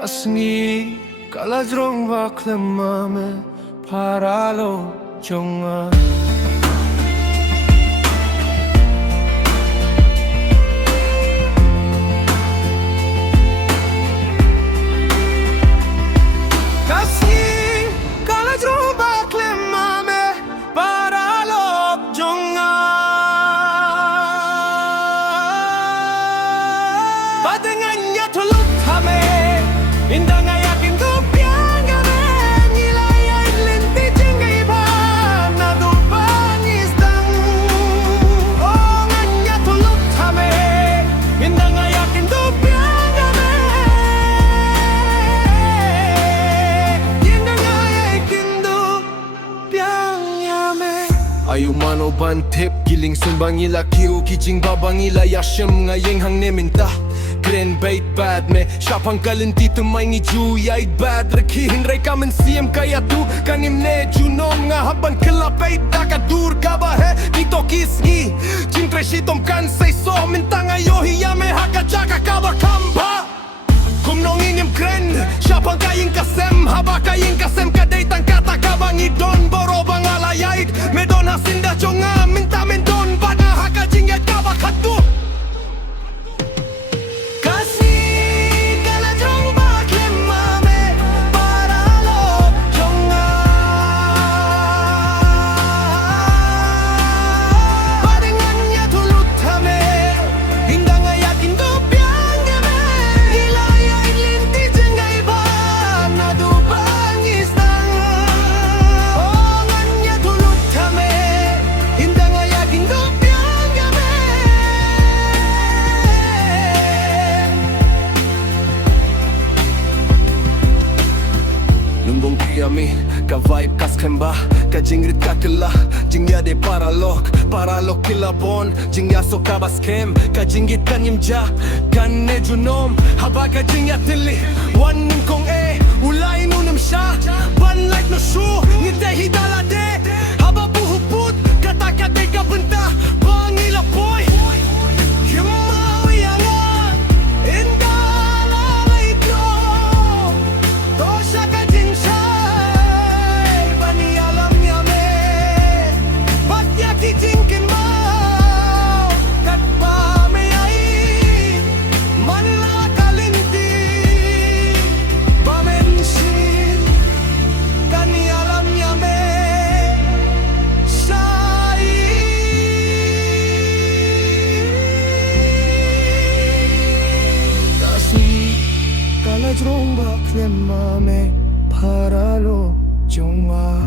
Kasni kalajrong baklemame paralo jonga Kasni kalajrong baklemame paralo jonga Badengannya tuluk hame Indang ayakin tupiangame Nilayan linti jingay ba Nadupang isdang Ongannya tuluk hame Indang ayakin tupiangame Indang ayakin tupiangame Ayumano bantip giling sunbangila kiu kijing babangila yashim ngayeng hang neminta Kren bait bad me Siapang kalenti temay ni juyay bad Rekihin ray kamen siem kaya tu Kanim ne junom nga haban kelapay Takadur kabahe dito kisgi Cintre shitom kan say so Mintang ayo hiyame haka jaka kabakamba Kumnong inyem kren Siapang kaying kasem Haba kaying kasem Kadaytang kata kabangi don Boro bangalayait Medon hasinda jonga Minta mendon Bana haka jingyat kabakatu Ka vibe kas kemba Ka jingrit ka kila Jingya de paralok Paralok kila bon Jingya so ka baskem Ka jingit kan yimja Kan ne junom Haba ka jingya tili Wan nim kong Ulay nunim sha Ban like no shoe Ngite hidala de Haba buhuput Kata kate ka benta Bangila boy Himawi yangan Indala laito Tosha ka jingsha Thinking mau kat ba me ai man la kalinti ba mensin kani alam niya me sai Kasni kalajrong baklema me paralo jonga